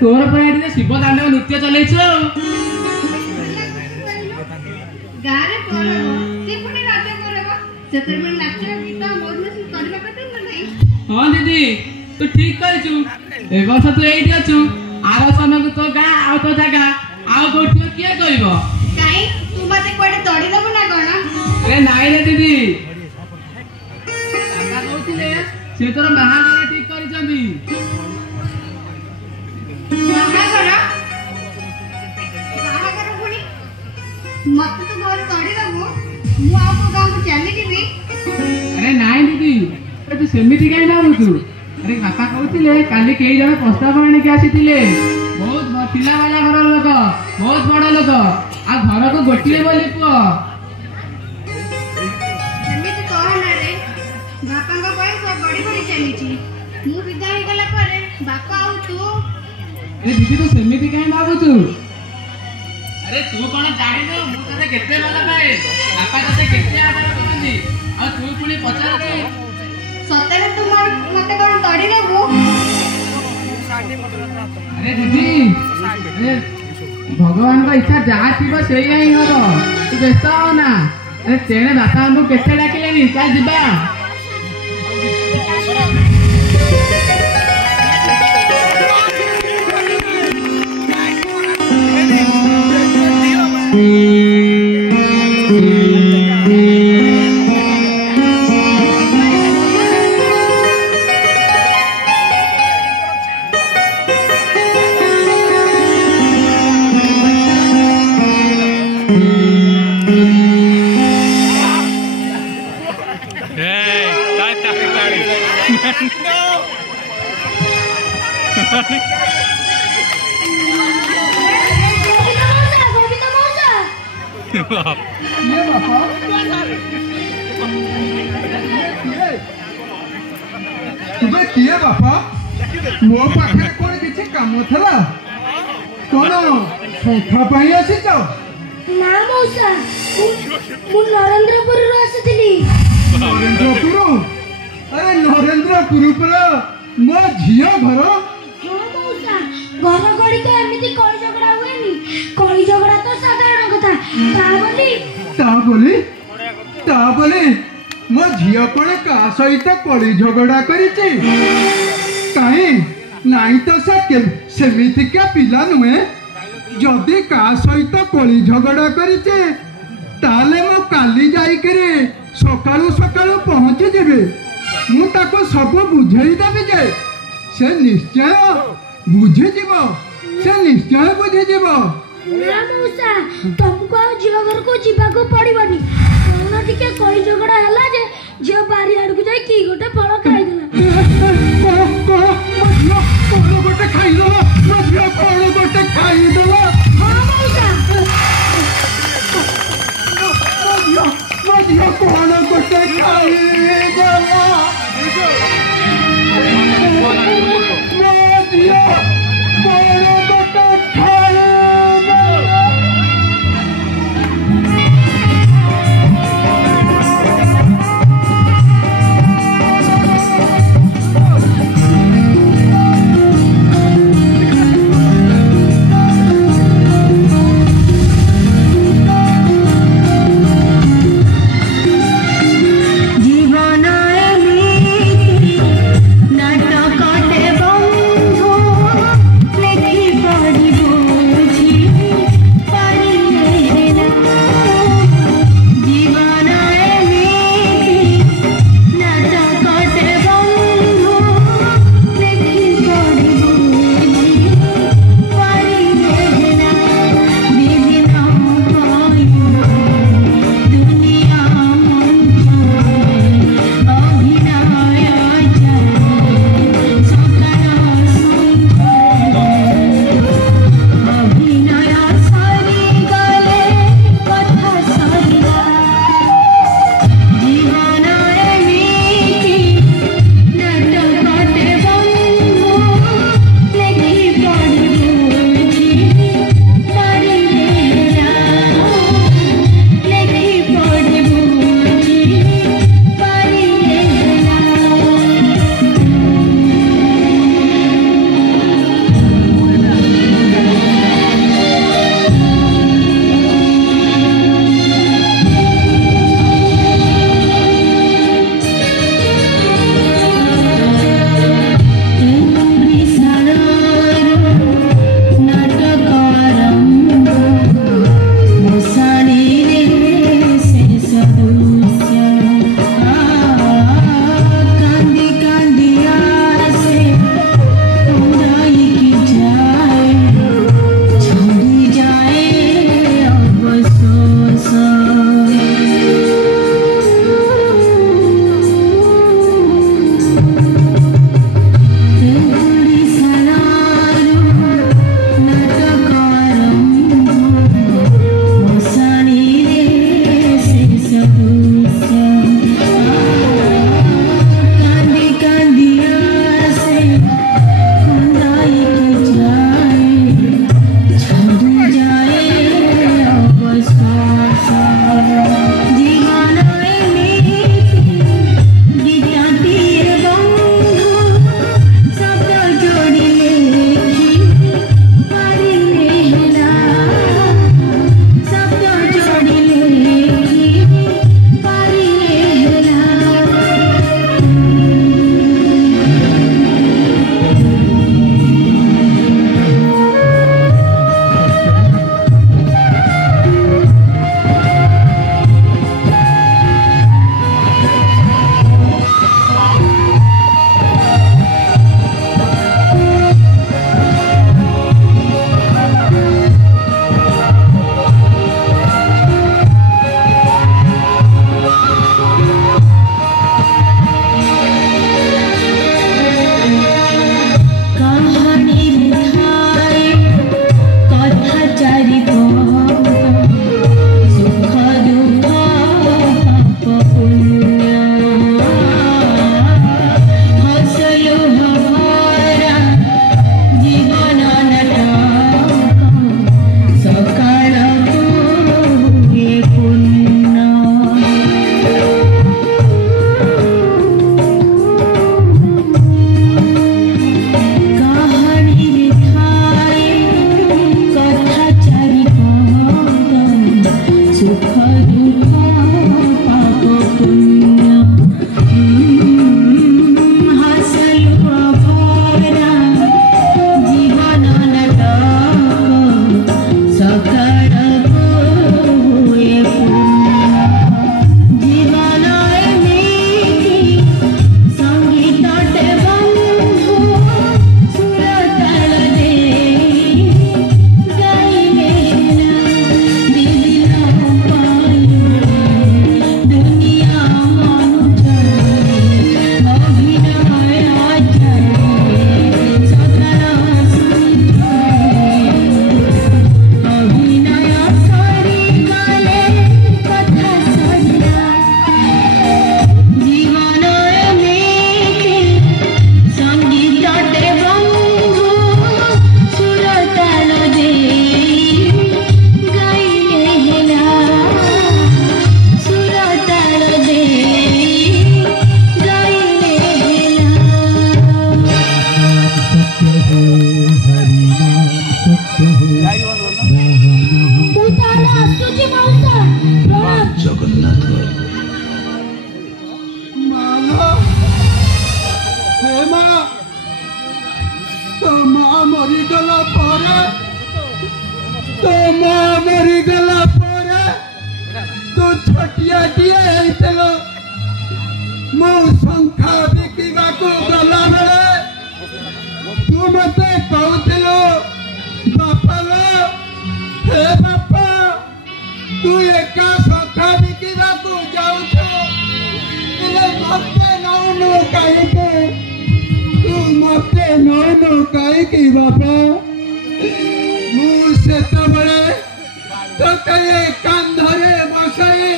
तोर पर शिव तांडव नृत्य चलैछ गारे परब ते पुनी राजा परब सेतर में नाच गीत मोर में करबा कते नहीं। हां दीदी तू ठीक कहछु ए वर्ष तू एठी अछु आरो समय को तो गा आ तो जागा आ कोठी के कहबो काई तू मते कोडे तोड़ी दबो ना कोन अरे नाही रे दीदी काका कहथिले से तोर महागर ठीक करि जमी महागर पुनी मत तो घर तोड़ी दबो मु आ को गांव चली जीबी। अरे नाही दीदी अरे तू सेमिति काई ना तू अरे काका कहथिले काली केई जण प्रस्ताव आनी के आसीतिले बहुत पिला वाला घर लोक बहुत बड़ लोक आ घर को गोटिए बोली पुओ सेमिति कहना रे बापा को बयस बड़ी बड़ी चलीची मु विदा हो गला परे बापा आउ तू अरे दीदी तू सेमिति काई भाबुछु अरे तू कोन जानि न मु तते केते वाला पाए बापा तते केते आदर करंदी आ तू पुनी पचारते सतेरे तू मते कोन तोड़ी दबो। अरे दीदी अरे भगवान का इच्छा जहाँ थी से ही हो तू व्यस्त हो ना अरे तेरे बापा हमको केते डाकिले चल जिबा तुबे किए बापा मो पाखे कोन किछि काम थला कोन संखा पाई आसी तो ना मौसा मु नरेंद्रपुर रो आसीतिली। नरेंद्रपुर अरे नरेंद्रपुर पर मो झियो घर हां मौसा घर गड़ी के एमिति कଳି झगड़ा हुएनी कଳି झगड़ा तो साधारण कथा ता बोली मो झियो कोन का सहित कଳି झगड़ा करिछि काई नाही तो सेमिति के पिला नुहे जदि का सहित कଳି झगड़ा करिछि ताले मो काली जाई करे सकाळु सकाळु पहुंची जेबे मु ताको सब बुझेई देबे जे से निश्चय बुझे जीवो से निश्चय बुझे जीवो। ना मौसा तुमको झियो घर को जीवा को पड़िबनी कोन टिके कଳି झगड़ा हला जे झियो बारी आड़ को जाई की गोटे फळ खाई देला कोन गोटे खाई देला मझियो कोन गोटे खाई देला। हां मौसा मझियो कोन गोटे खाई देला मझियो कोन गोटे तो माँ मरीगला पर तू छटियाटिए होइथिलो मो संख्या बिकिबाकू गला बेले तू मते कहथिलो बापा लो हे बापा तू एका संख्या बिकिबाकू जाउछो इले मते नौनो काईके तू मते नौनो काईकी बापा मु सेतबळे तोते कांधरे बसाई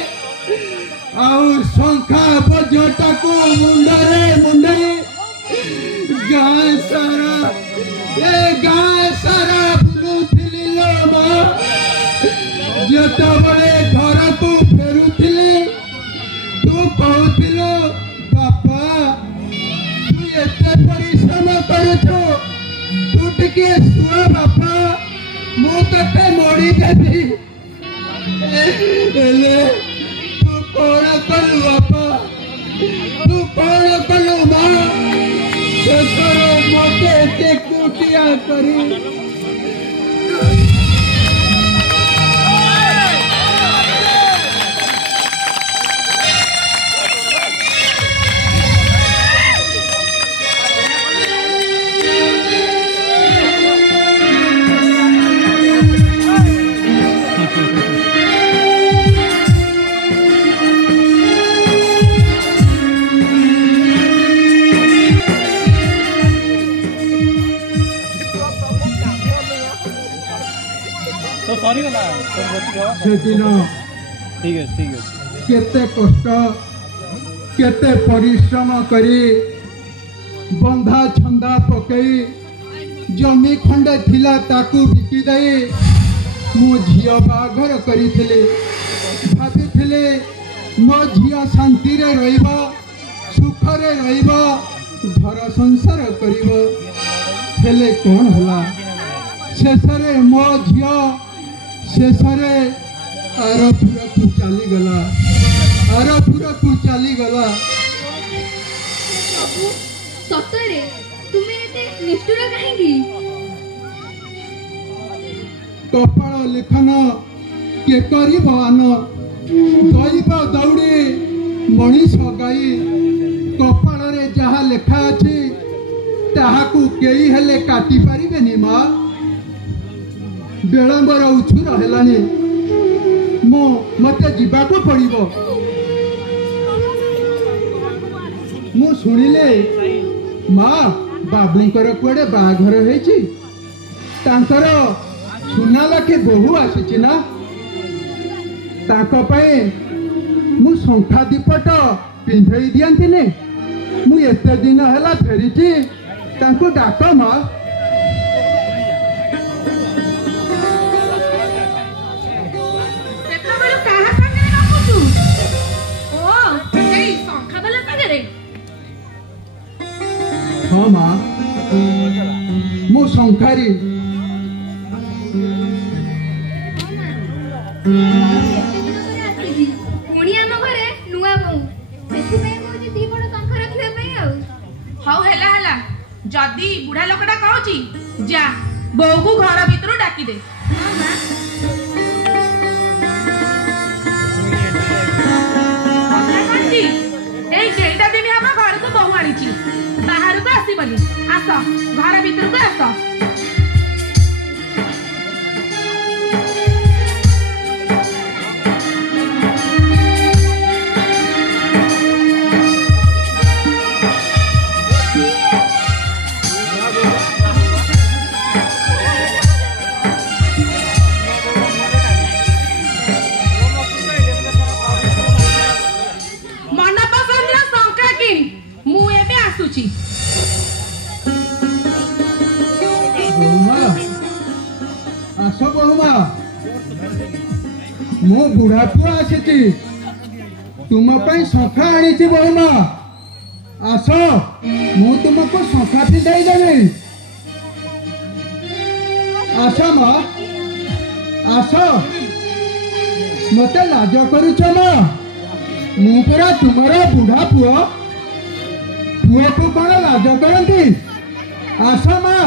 आउ संख्या बोझटाकू मुंडरे मुंडई गाँ सारा बुलुथिली लो माँ जेतबळे घर को फेरुथिली तू कहथिलो बापा तू एते परिश्रम करूछो तू टिके सुआ बापा मु तते मोड़ी देबी एले तू कोण कलु बापा तू कोण कलु माँ शेषरे मते एते कुटिया करी सेदिन केते कष्ट केते परिश्रम करी बंधा छंदा पकई जमी खंडे थिला ताकू बिकी दई मो झियो बाघर करिथिले भाबिथिले मो झियो शांति रे रहिबो सुख रे रहिबो घर संसार करिबो हेले कोन हला शेषरे मो झियो शेषरे आरपुरा को चली गला आरपुरा को चली गला सतरे तुमे एते निष्ठुर काहेकी कपाळ लेखन के करी भवान दैव दौड़ी मनीष गाई कपाळ रे जहा लेखा अछि ताहाकू केई हेले काटी पारिबेनी मां विलंबर उछुर हेलानी मो मते जीवाको पड़िबो मु सुनिले माँ बाबूंकर कुआडे बाघर हेछि तांकर सुना लाखे बहु आसीछि ना ताको पई मु संख्या दीपट पिंधई दियंतिने मु एते दिन हला फेरिछि तांको डाक माँ हाँ माँ मु संखारी जदि बुढ़ा लोकटा कहूची जा बोऊ को घर भीतर डाकी दे जेटा दिन हम घर को बोऊ आनी बाहर को आसबनी आस घर भीतर को आस आस बहुमा मो बुढ़ा पुआ आसी तुम शखा आनी बहुमा आस मु तुमको शखा पिंधाई देवी आस माँ आस मते लाज करुच माँ मु पूरा तुमर बुढ़ा पुओ पुओ को कौन लाज करती आस माँ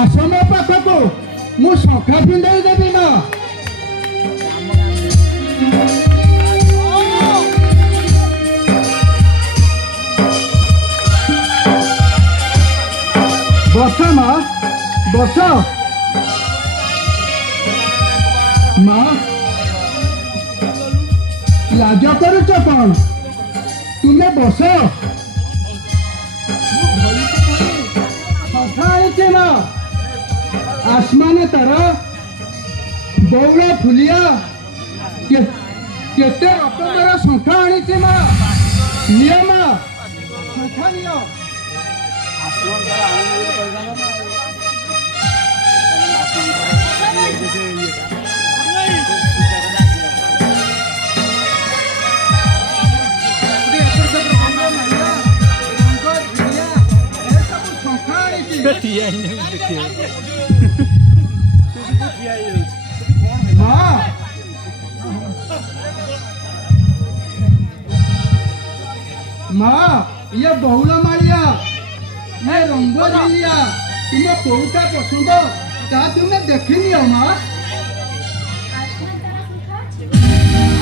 आस मो पाखक ମୁଁ ଶଙ୍ଖା ପିନ୍ଧାଇ ଦେବି ମା। ବସ ମା ବସ। ମା ଲାଜ କରୁଛ କଣ? ତୁମେ ବସ। ଶଙ୍ଖା ଆଣିଛି ମା। आसमान तारा बौला फुलिया केते रकमर शंखा आनी मा। नियो मा शंखा नियो। माँ ये बहुला मारिया ये रंग लिया तुम्हें कोटा पसंद ता तुम्हें देखनी हो माँ।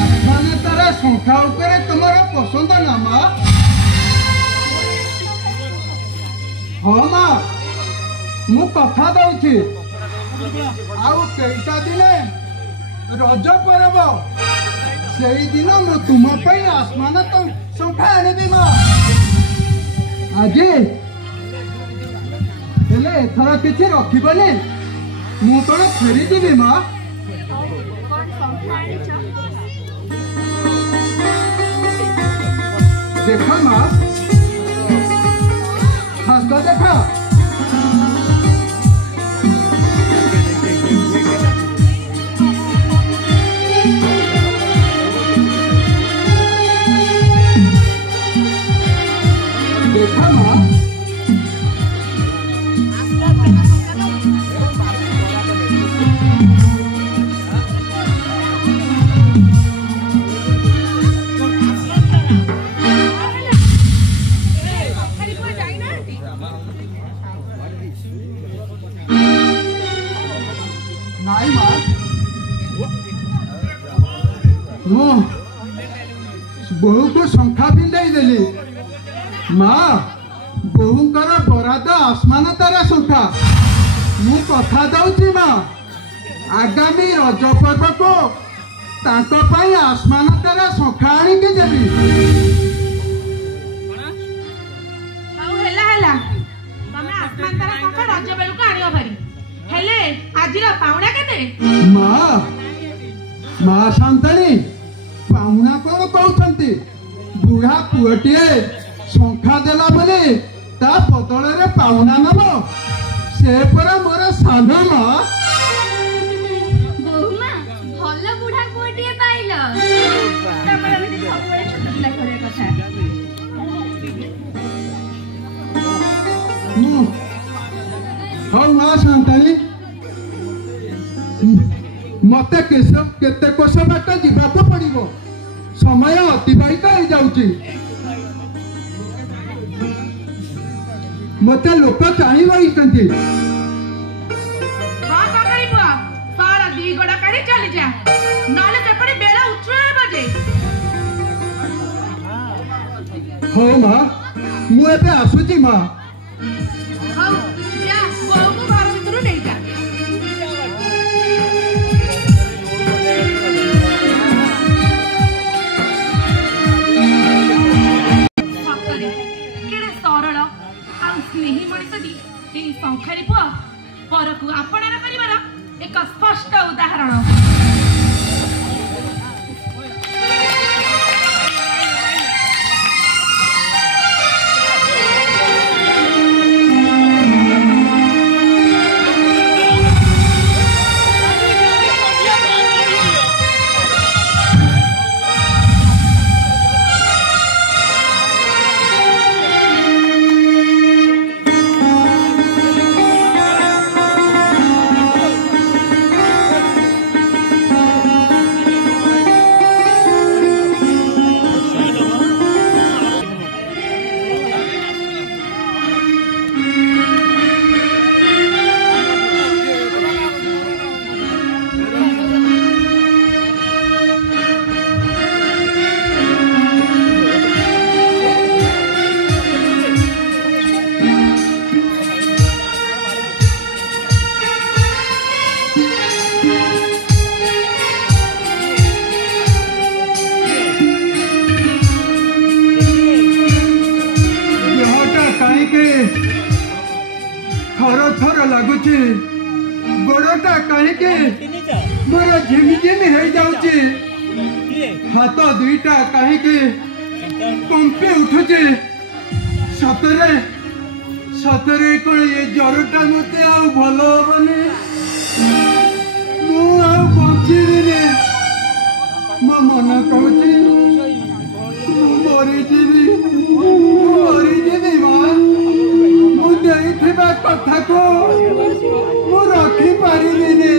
आसमान तारा शंखा उपरे तुम्हारा पसंद ना माँ। हाँ माँ मु कथा दउछि आउ केइटा दिने रज पर्व सेई दिन मु तुम पई आसमान तो शंखा आनिबी माँ। आज हेले एथर किछि रखिबनी मु कौन फेरी जीवी माँ। देख माँ हस्त देख। देखा माँ नाई माँ मु बहु को शंखा पिंधाई देली माँ। बहुंकर बराद आसमान तारा शंखा मु कथा दउछि माँ। आगामी रज पर्व को तांको पई आसमान तारा शंखा आनी के देबी। ଆଉ ହେଲା ତମେ ଆସମାନ ତାରା ଶଙ୍ଖା ରଜ ବେଳକୁ ଆଣିବ ଭାରି। ହେଲେ ଆଜିର ପାଉଣା କେତେ? माँ माँ शांतानी पाउना कौन कहते बुढ़ा पुअटे शंखा देला बोले ता बदल रे पाउना नब से परा मोर सान माँ। बहुमा भल बुढ़ा पुअटिए पाइल। तमर एमती सबले छोट पिला करे कथा। हाँ माँ शांतानी मते केते कोश बाट जीवाक पड़िबो समय अतिबाहित हो जाउची। मते लोक चाहि रहिसंती। କଣ କରିବ? ସାର ଦି ଗୋଡ଼ କାଢି ଚାଲି ଯା ନହେଲେ ସେପଟେ ବେଳ ଉଚ୍ଚ ହେବ ଯେ। हो माँ मु एबे आसुची माँ। ହଉ ଯା ବୋଉକୁ ଘର ଭିତରୁ ନେଇଯା। ସତରେ କେଡ଼େ ସରଳ ଆଉ ସ୍ନେହୀ ମଣିଷଟି ଏହି ଶଙ୍ଖାରୀ ପୁଅ ପରକୁ ଆପଣାର କରିବାର ଏକ ସ୍ପଷ୍ଟ ଉଦାହରଣ। जाउची गोड़टा कहीं मोर झिमी झिमी हो जाउची हाथ दुईटा कहीं कंपे उठुची सतरे सतरे कौन ये ज्वरटा मत भल हेनी मुझे मो मन कहूँ मरीजी माँ मुझे कथा को मु रखी पारिनी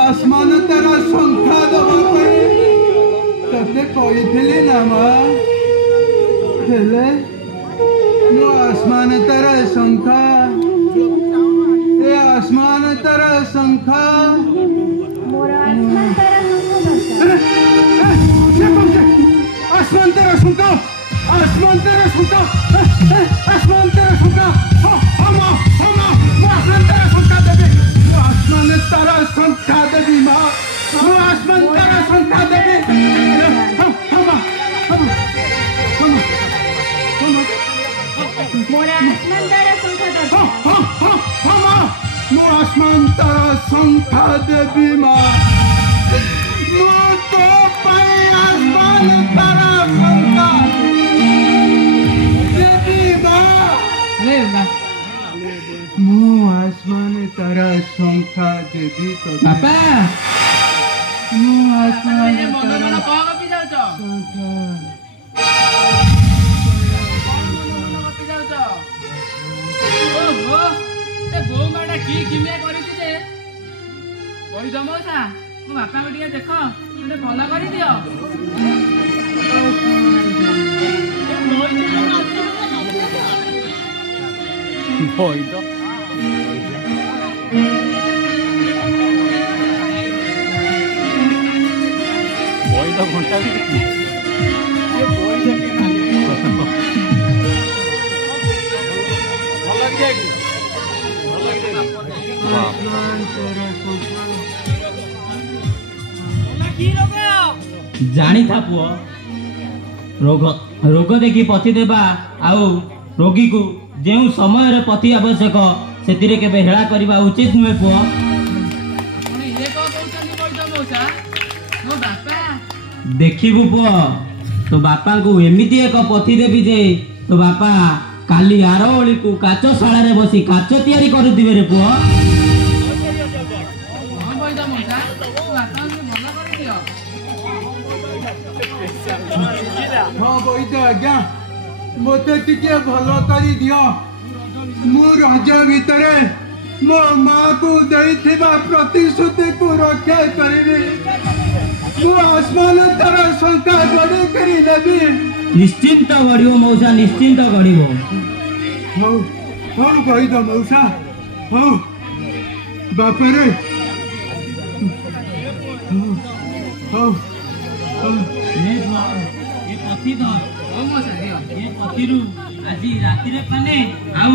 आसमान तारा संख्या दवा ते कही ना माँ हेले मो आसमान तारा संख्या आसमान तारा संख्या आसमान तेरा सुनता आसमान तेरा सुनता आसमान तेरा सुनता आसमान तेरा सुनता देवी आसमान तेरा सुनता देवी माँ आसमान तेरा सुनता देवी आसमान तारा संख्या देवी माँ तो आसमान तारा संख्या देवी माँ मो आसमान तारा संख्या देवी तो बापा मो आसमान मन मन कौन गपी जाउछ ओहो ए बो माडा की किमिया करिछि जे कहि दमौसा मो बापा को टिके देख गोटे भल कर दियो घंटा भी जानी था पुओ रोग रोग देखी पथि देबा आउ रोगी को जेउ समय रे पथि आवश्यक सेतिरे केबे हेळा करबा उचित नुहे पुओ देखिबु पुओ तो बापा को एमिति एक पथि देबी जे तो बापा काली आरोली को काचो शाला रे बसी काचो तयारी करुथिबे रे पुओ हाँ वैद आज्ञा मत टिके भल करी दियो मु रज भितर मो माँ को देइथिबा प्रतिश्रुति को रक्षा करिबी मु आसमान तारा संख्या गड़ी करी देबी निश्चिंत गढ़िबो मौसा निश्चिंत गढ़िबो हौ हौ वैद मौसा हौ बापा रे हौ আজি রাতিরে পানে আউ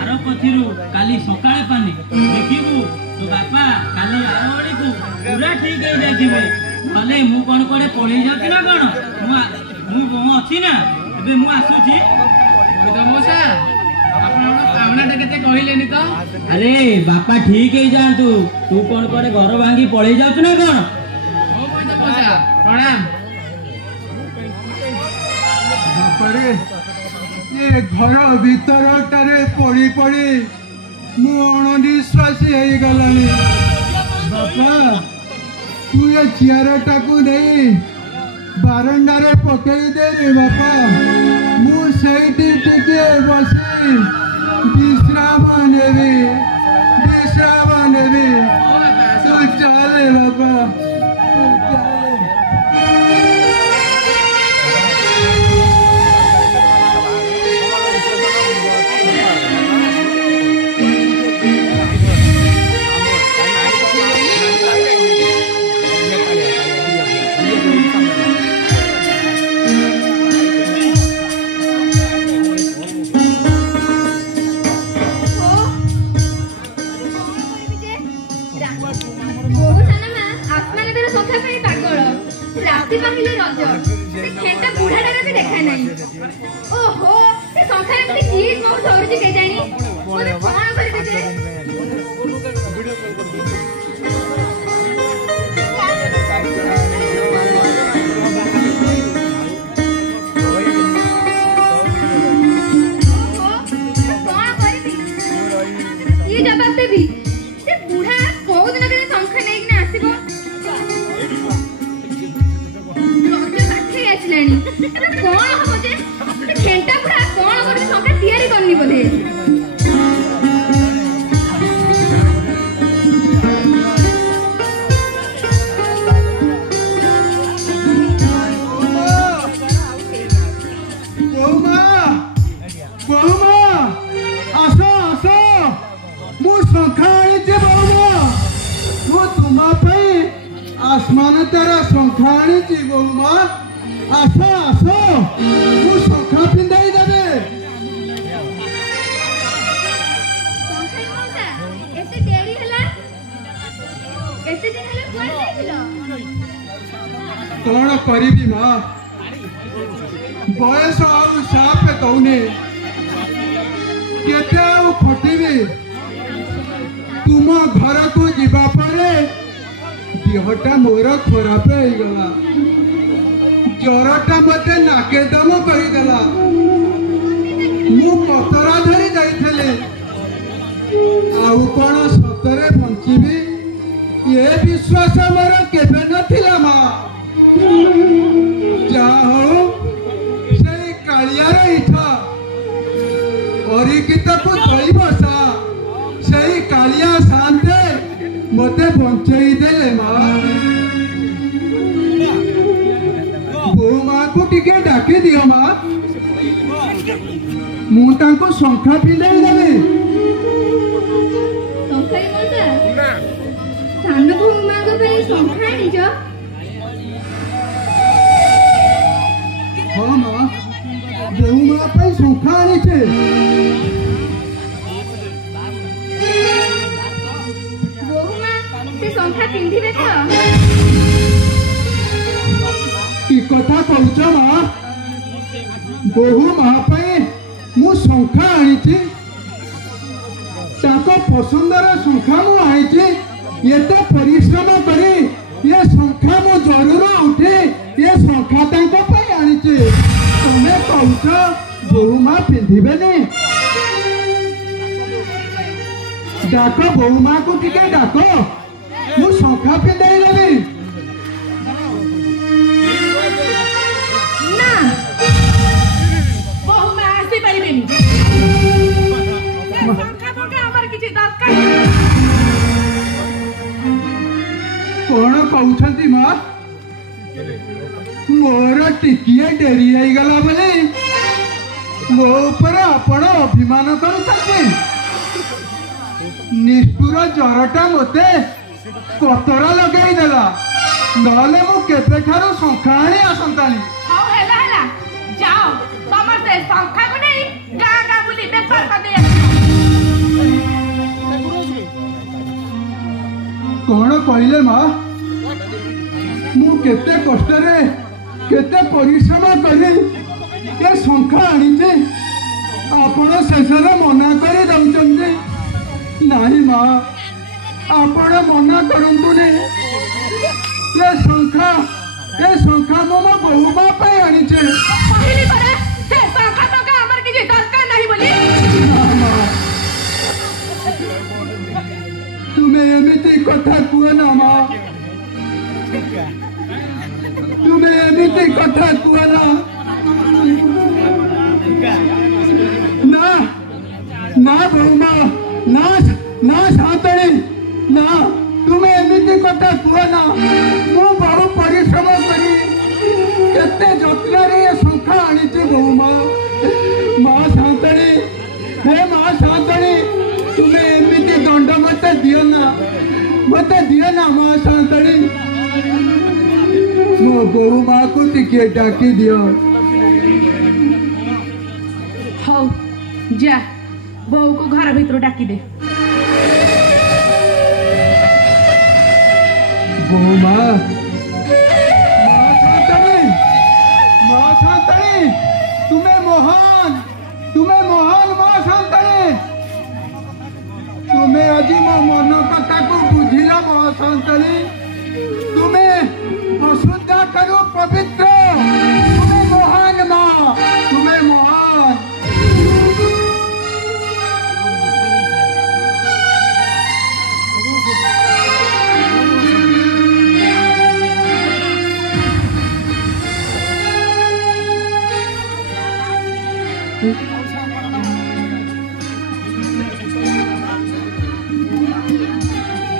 আর পথিরু কালি সকালে পানে দেখিবু তো বাপা কালি আরওড়ি কু পুরা ঠিক হই যাইতিবে বলে মু কোন করে পড়ি যাতি না কোন মু অছি না এবে মু আসুছি মশা আপনার কামনাটা কেতে কহিলেনি তো আরে বাপা ঠিক হই যান্তু তু কোন করে ঘর ভাঙ্গি পড়ি যাউছ না কোন ও মশা প্রণাম बापरे ये घर भीतर टारे पड़ी पड़ी मु अणनिश्वासी हो गलानी बापा तू ये चेयर टाकू नहीं बारंडा रे पकई दे रे बापा मु सेठी टिके बसी विश्राम नेबी तू चले बापा तू चले ओहो से ସଂଖ୍ୟାରେ ମୋତେ କିଏ ମୋ ଧରୁଛି କେଜାଣି ମୋତେ କଣ କରିବି ଯେ जवाब देवी से बुढ़ा कौ दिन के संख्या नहीं कि आसीबो लगे पाठे आछलानी एटा कोन हबो जे खेंटा बुढ़ा कोन करबी संख्या तयारी करनी बोले आसमान तारा संख्या आनी बोलमा आस आस मु संख्या पिंधाई देबे एते देरी हला एते दिन हला कोन जाइलो कोन करिबी मां बयस आउ साप दौने केते आउ फटिबी तुम घर को जीवा पड़े देहटा मोर खराब हो गला ज्वरटा मत नाके दम करदेला मु पतरा धरी जाइले आउ कौन सतरे बंचीबी ये विश्वास मोर केबे नथिला मा जा हो से कालियार इठा अरिकित को दई बसा से कालिया शांते मते बंचई देले मां बो मां को टिके डाके दियो मां मु तांको संख्या पिलाई देबे संख्या कोता सान को मां को पे संख्या नी जो हां मां बो मां पे संख्या आनी छे संख्या पिंधिबे तो की कथा कहूच मां बहु मां पे मु संख्या आनी छी ताको पसंदर संख्या मु आनी छी ये तो परिश्रम करी ये संख्या मु जरूर उठे ये संख्या ताको पे आनी छी तुमे कहूच बहु मां पिंधिबे ने डाको बहु मां को टिके डाको मु संख्या पिंधाई देबी ना बहु में आसी परिबेनी संख्या पके हमर किछि दरकार कोन कहउछंती मां मोर टिकिए डेरी आई गला बोले मो ऊपर आपण अभिमान करूछंती निष्ठुर जरटा मते कतरा लगे देला नले मु केते ठारो संख्या आनी आसंतानी हो हेला जाओ तमर से संख्या को नहीं गागा बुली बेपार कर दे कोन कहले मां मु केते कष्ट रे केते परिश्रम करी ये संख्या आनी जे आपण शेषरे मना करी दउचंती नाही मां आपण मना करंतुनी ये संख्या मो बहु मां पे आनी छे पहली बार से संख्या तो का हमर किछि दरकार नहीं बोली तुम्हें एमिति कथा कुए ना मां तुम्हें एमिति कथा कुए ना ना ना बहु मां ना ना शांतनी ना तुम्हें एमिति कथा कुए ना मु बहु परिश्रम करी केते जत्न रे संख्या आनी छे बहु मां मां शांतनी हे मां शांतनी तुम्हें एमिति दंड मत दियो ना मां शांतनी मो बहु मां को टिके डाकी दियो हो जा बहु को घर भीतर डाकी दे बहु मां शांतनी तुम्हें महान तुम्हें तुम्हें आज मो मन कथा को बुझिल मो संतरी तुम्हें वसुधा करू पवित्र तुम्हें महान माँ तुम्हें महान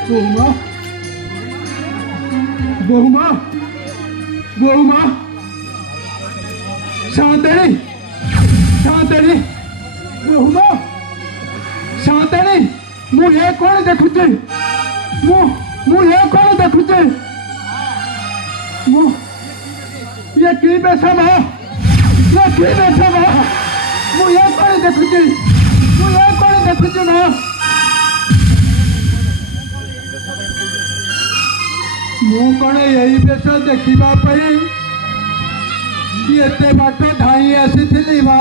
बहुमा बहुमा बहुमा शांतनी शांतनी बहुमा शांतनी मु ये कौन देखुचे मु ये कौन देखुचे मु ये की बेसम है ये की बेसम है मु ये कौन देखुचे मु ये कौन देखुचे ना ମୁଁ କଣ ଏଇ ବେଶ ଦେଖିବା ପାଇଁ ଏତେ ବାଟ ଧାଇଁ ଆସିଥିଲି ବା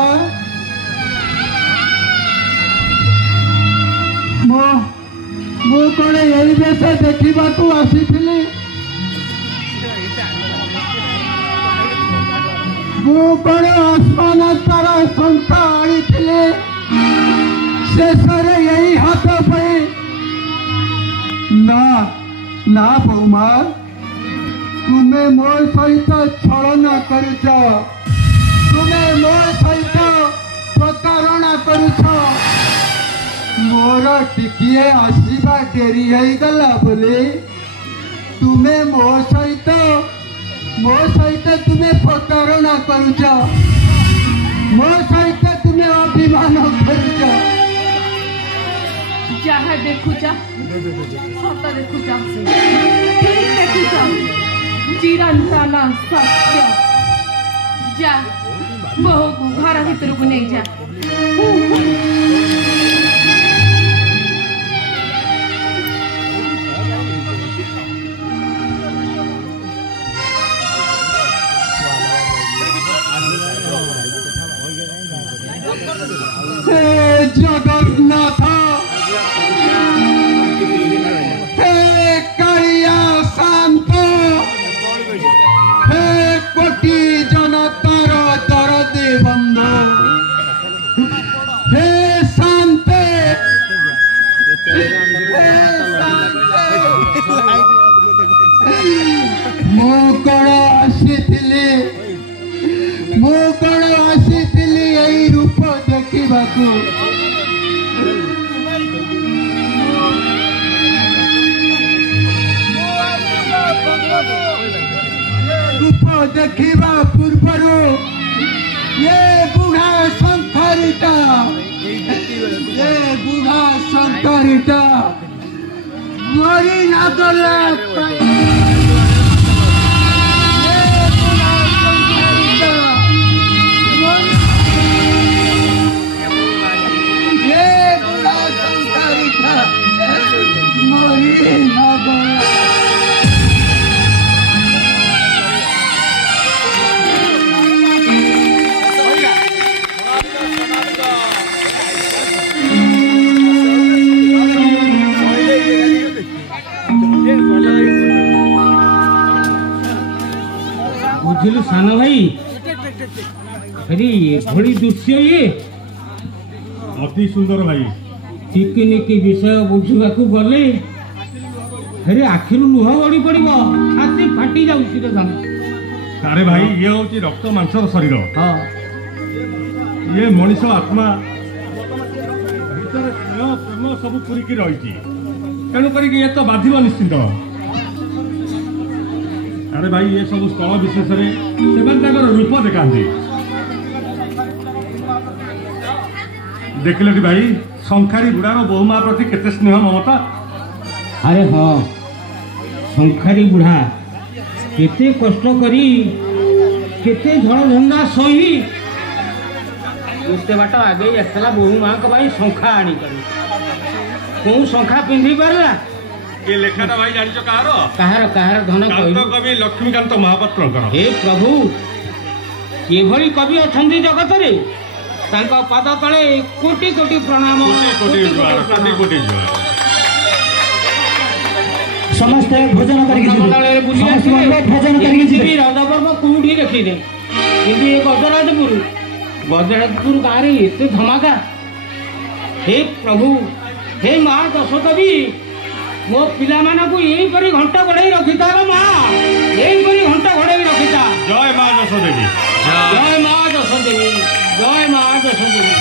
ମୁଁ କଣ ଏଇ ବେଶ ଦେଖିବାକୁ ଆସିଥିଲି ମୁଁ କଣ ଆସମାନ ତାର ଶଙ୍ଖ ଆଣିଥିଲି ଶେଷରେ ଏଇ ହାତ ପାଇଁ ନା ना बहुमा तुम्हें मो सहित छलना करुच तुम्हें मो सहित प्रतारणा करुच मोर टिकिए आसवा डेरी हो गला बोले तुम्हें मो सहित तुम्हें प्रतारणा करुच मो सहित तुम्हें अभिमान करुच जहाँ देखुचा सत देखुचा ठीक देखुचा चिरंतन सत्य जा बहु को घर भीतर को नहीं जा जगन्नाथ हे कालिया शांत हे कोटि जनतार दरदे बंध हे शांत मु कण आसीथिली एई रूप देखिबाकू रूप देखिबा पूर्वर ये बुढ़ा शंकरिता मरी न गला बुझिलु सान भाई अरे भली दृश्य ये अति सुंदर भाई टिकिनिकी विषय बुझाकू गले अरे आखिरु लुह गड़ी पड़ो छाती फाटी जाऊँ अरे भाई ये हूँ रक्त मांसर शरीर हाँ ये मनीष आत्मा भीतर स्नेह प्रेम सब पूरी रही तेणुक ये तो बाधिब निश्चित अरे भाई ये सब स्थल विशेष रूप देखा देखिल भाई शंखारी बुढ़ार बहुमा प्रति केते स्नेह ममता अरे हाँ शंखारी बुढ़ा केते कष्ट करी केते झड़ झंडा सही एते बाट आगे एकला बहु माँ को भाई शंखा आनी कौन शंखा पिंधि पारा ये लेखाटा भाई जानिଛ କାହାର କାହାର କାହାର ଧନ କାନ୍ତ କବି ଲକ୍ଷ୍ମୀକାନ୍ତ ମହାପାତ୍ରଙ୍କର हे प्रभु ଏଭଳି କବି ଅଛନ୍ତି ଜଗତରେ ତାଙ୍କ ପାଦ ତଳେ କୋଟି କୋଟି ପ୍ରଣାମ କୋଟି କୋଟି ସମସ୍ତେ ଭୋଜନ କରିକି ଯିବେ ସମସ୍ତେ ଭୋଜନ କରିକି ଯିବେ ରଜ ପର୍ବ କୋଉଠି ଦେଖିନି କିନ୍ତୁ ଏ ଗଜରାଜପୁର ଗାଁରେ ଏତେ ଧମାକା हे प्रभु हे माँ दशदेवी मो पिलामानकु एहीपरि घंटा घोड़ाई रखिता माँ एहीपरि घंटा घोड़ाई रखिता जय माँ दशदेवी जय माँ दशदेवी जय माँ दशदेवी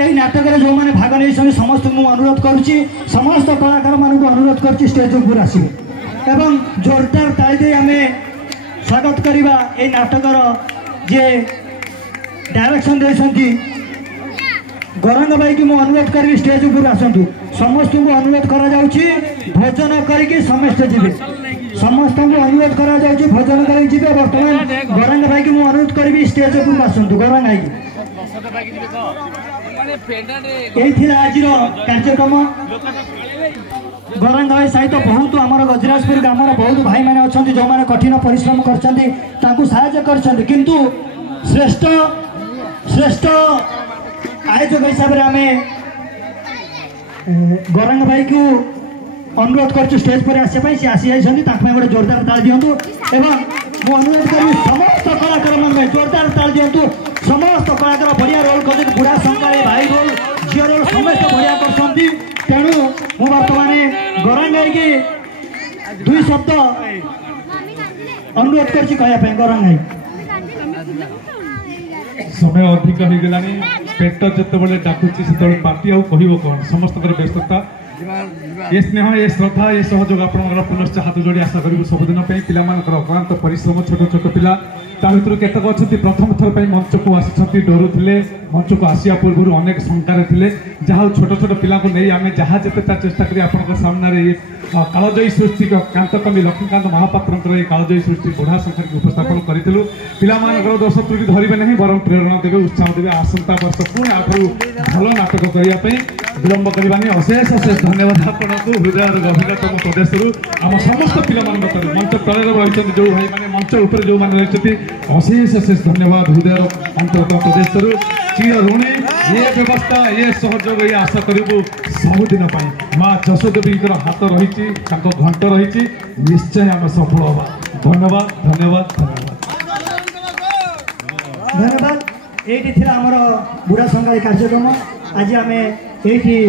এই নাটকের যে ভাগ নেইছেন সমস্ত মু অনুরোধ করছি সমস্ত কলাকার মানুষ অনুরোধ করছি স্টেজ উপর আসবে এবং জোরদার তালি দিয়ে আমি স্বাগত করা এই নাটকর যে डायरेक्शन देती गौरंग भाई की मुझे अनुरोध करी स्टेज ऊपर आसतु समस्त को अनुरोध करा भोजन करके समस्ते जी समस्त को अनुरोध करा भोजन करके जी बर्तमान गौरंग भाई की मुझे अनुरोध करी स्टेज ऊपर आसतु गौरंग भाई यही आज कार्यक्रम गौरंग भाई सहित बहुत आमर गजराजपुर ग्रामर बहुत भाई मैंने अच्छा जो मैंने कठिन परिश्रम कर श्रेष्ठ श्रेष्ठ आयोजक हिसाब से आम गौरंग भाई को अनुरोध कर स्टेज पर आसपा सी आसी जाइए गोटे जोरदार ताल दिंतु एवं मु अनुरोध करी समस्त कलाकार मान जोरदार ताल दिंतु समस्त कलाकार बढ़िया रोल कर बुढ़ा संगाली भाई रोल झील रोल समस्त बढ़िया कर तेणु मु बर्तमान गौरंग भाई की दुई शब्द अनुरोध कर गौरंग भाई समय अधिक हो गलानी पेट जिते डाकुची से पार्टी आउ कह कौन समस्त व्यस्तता ये स्नेह ये श्रद्धा ये सहयोग आप पुनश्च हाथ जोड़ी आशा करूँ सबुदिन पिला अक्लांत परिश्रम छोट छोट पिला ता भर केतक अच्छा प्रथम थर मंच को आसी डरुले मंच को आसिया पूर्व अनेक शंकार थे जहाँ छोट छोट पिला नहीं आम जहाँ जिते चेष्टा करी आप सामने ये कालजयी सृष्टि कांतकवि लक्ष्मीकांत महापात्र ये कालजयी सृष्टि बुढ़ा संख्या उपस्थापन करूँ पिलामानकर दोष त्रुटि धरवे नहीं बरं प्रेरणा देवे उत्साह देवे आसंता वर्ष पुणी आठू भल नाटक करने विलंब करवानी अशेष अशेष धन्यवाद आपको हृदय गभीरतम प्रदेश आम समस्त पिला मंच तले रही जो भाई मैंने मंच उपर जो मैंने रही अशेष अशेष धन्यवाद हृदय अंतरतम प्रदेश चिर ऋणी ये व्यवस्था ये सहयोग ये आशा करूँ सबुदिन माँ जशोदेवी हाथ रही घंट रही निश्चय आम सफल हवा धन्यवाद धन्यवाद धन्यवाद धन्यवाद ये बुढ़ा संगाली कार्यक्रम आज आम ये